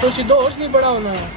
तो सीधो होश नहीं पड़ा होना है।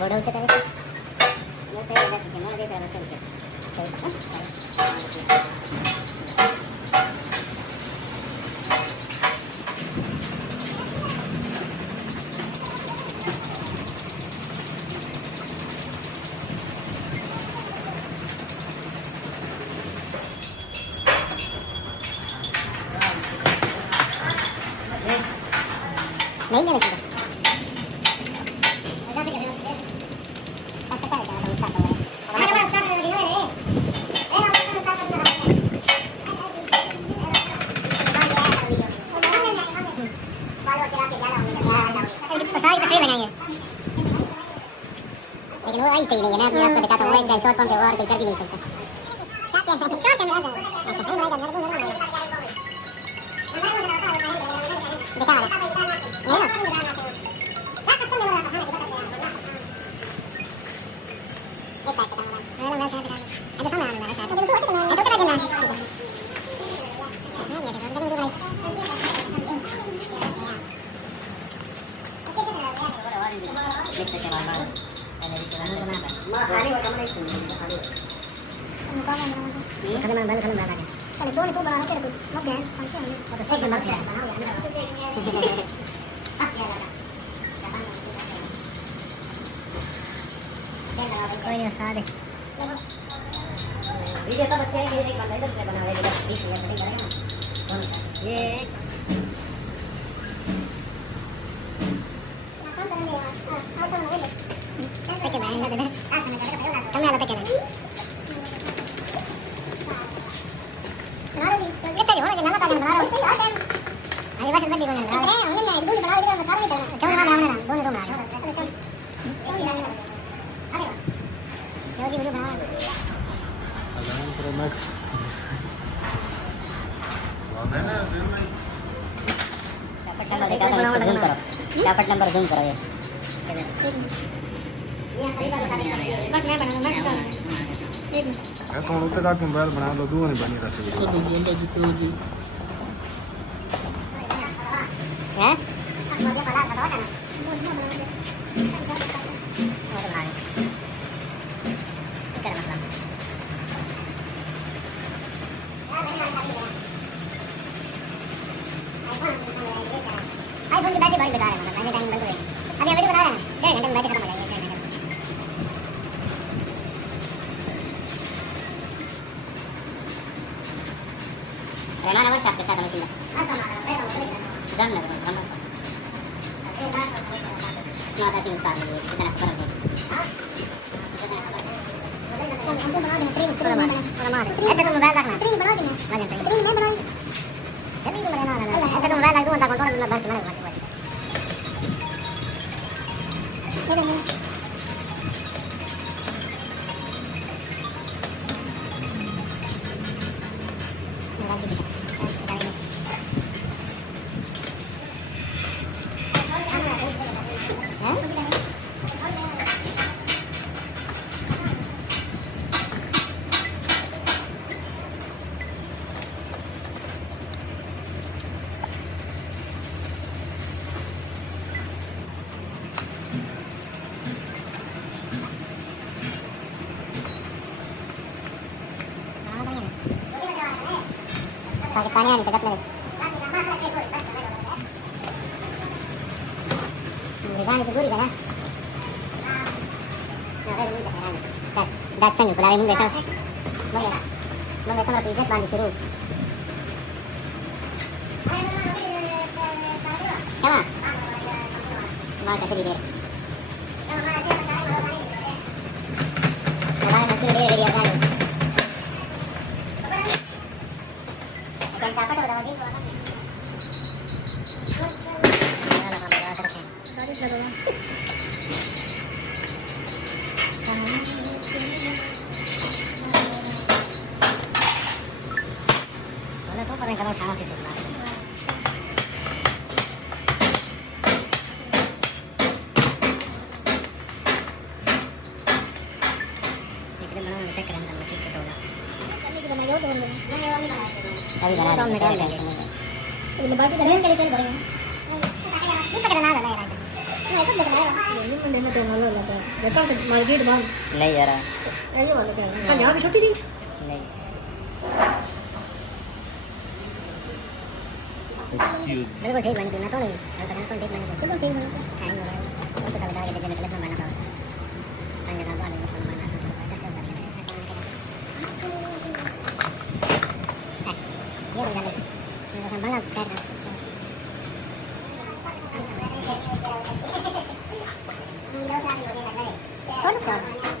बड़ा उसे करे नहीं नहीं लेकिन वो ऐसे ही नहीं है ना, मैं आपको दिखाता हूँ एक शॉर्ट पंप और कोई कर भी नहीं सकता। वीडियो तब अच्छे है कि एक बंदा इधर से बना रहे हैं, 20,000 कटिंग करेगा ना ये तक मैं ना दे कम वाला तक है बना लो जी ये तेरी होना ना का बना लो अरे बस बड़ी बना रहा है हमने एक दूसरी बना दिया सारा नहीं चौड़ा ना हमने दोनों रूम आ अरे यो जी बना प्रो मैक्स वादा ना सेम नहीं चापट नंबर जूम करो ये कौन उते का मोबाइल बना लो दो नहीं बनी रहा तो दो बंदा जितो जी हैं आईफोन की बैटरी बड़ी बेकार है, मतलब टाइम बंद हो गई। अभी वीडियो बना रहे हैं 1.5 घंटे में बैटरी खत्म हो जाएगी। रहना ना आपके साथ मशीन जम लग रहा है ना ऐसे उस्ताद है इतना खबर है हमको बना देना ट्रेन थोड़ा मार ऐसे तो मोबाइल रखना ट्रेन बना देना ट्रेन में बना जल्दी तो बनाना है ऐसे तो मोबाइल रख दूं तब कंट्रोल मतलब बंद बना पाकिस्तानी आने से कब लगे रिवानी से दूरी करा datang pelari mungkin sama mungkin sama pijat bandi suruh sama mau kasih dia kalau nanti dia kan siapa tuh dalam ini kalau sama sih sebenarnya ini mana kita keren sama kita dulu kami juga mau tuh tapi karena ini berarti kalian kali-kali bareng नहीं तो ना लगा बेटा से market बंद नहीं यार ऐसे वाला क्या है यहाँ भी छोटी थी नहीं एक्सक्यूज बिल्कुल ठीक बनी थी मैं तो नहीं तो ठीक बनी थी बिल्कुल ठीक बनी थी टाइम हो रहा है तो कल बता के देने के लिए बना था टाइम लगा बाद में सामान आना था कैसे कर लेंगे ये बना ले मेरा संभालना कर छोड़ छोड़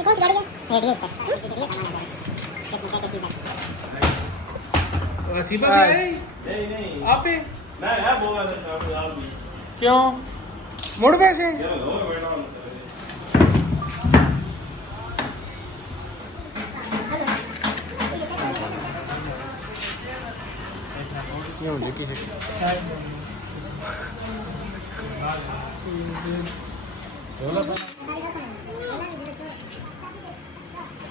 कौन सी गाड़ी है रेडिएट है रेडिएट हमारा है इसमें क्या क्या चीज है रसीबा भी नहीं आप ही मैं है बोला आप भी क्यों मुड़ पैसे ये लो बैठा हूं क्यों देखी है चलो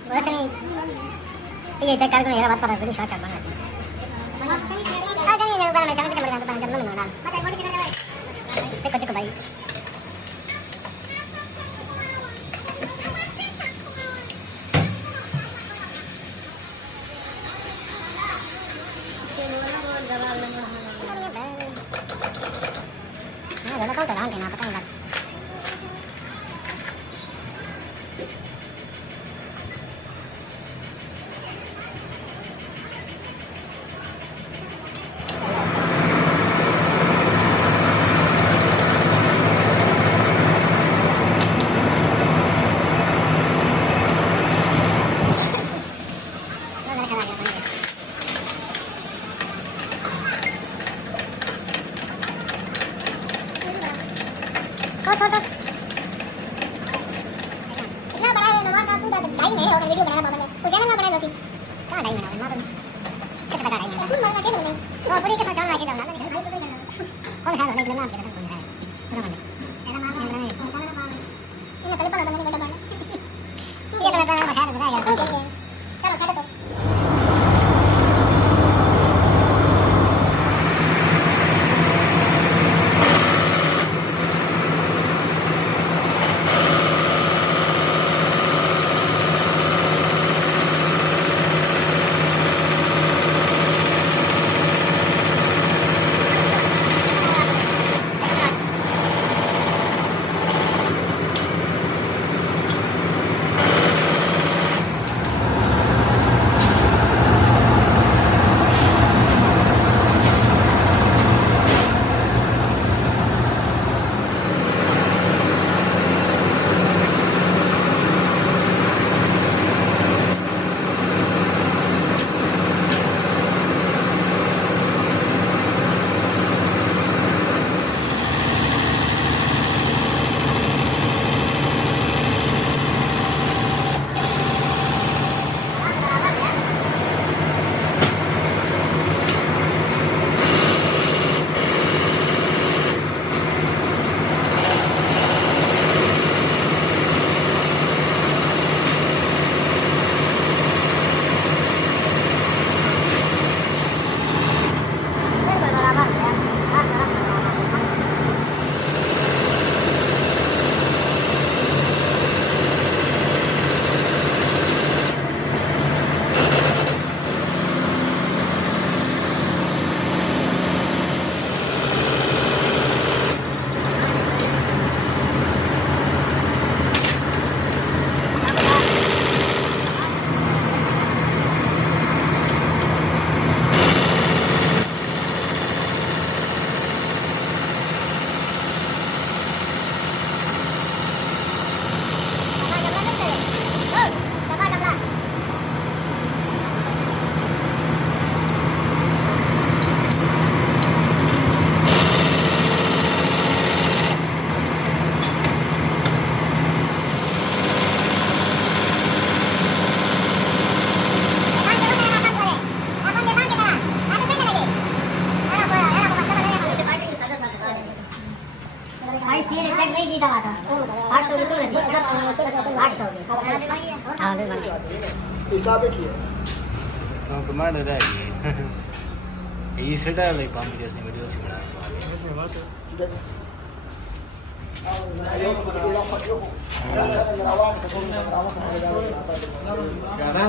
वैसे नहीं ये चेक करके मेरा बात पर वीडियो शॉट बना लेते हैं आ जाइए ना ऊपर में शाम के चमड़ का जन्म में ना पता बॉडी करने वाले चेक चेक भाई हां लगा कौन कर ना पता नहीं इतना बड़ा है नवाज साहब तू ढाई महीने हो गए वीडियो बनाना पापा ने कुछ चैनल में बनाया दोसी कहां ढाई महीने मां कितना ढाई महीने तू मरना कैसे बोले और बड़ी के साथ चलना के जाना नहीं भाई को कौन है निकलना आपके खत्म कौन है ना माने एना मां ने कौन सा ना पावे इन कल पर मैंने गड्ढा मारना ये तो मैं बता रहा था चलो साढ़े तो થઈ ગઈ તમારે 800 રૂપિયા નથી 800 હા દે हिसाब किया तो कमांड रह गई ये सेटा ले पंप जैसे वीडियो से बना क्या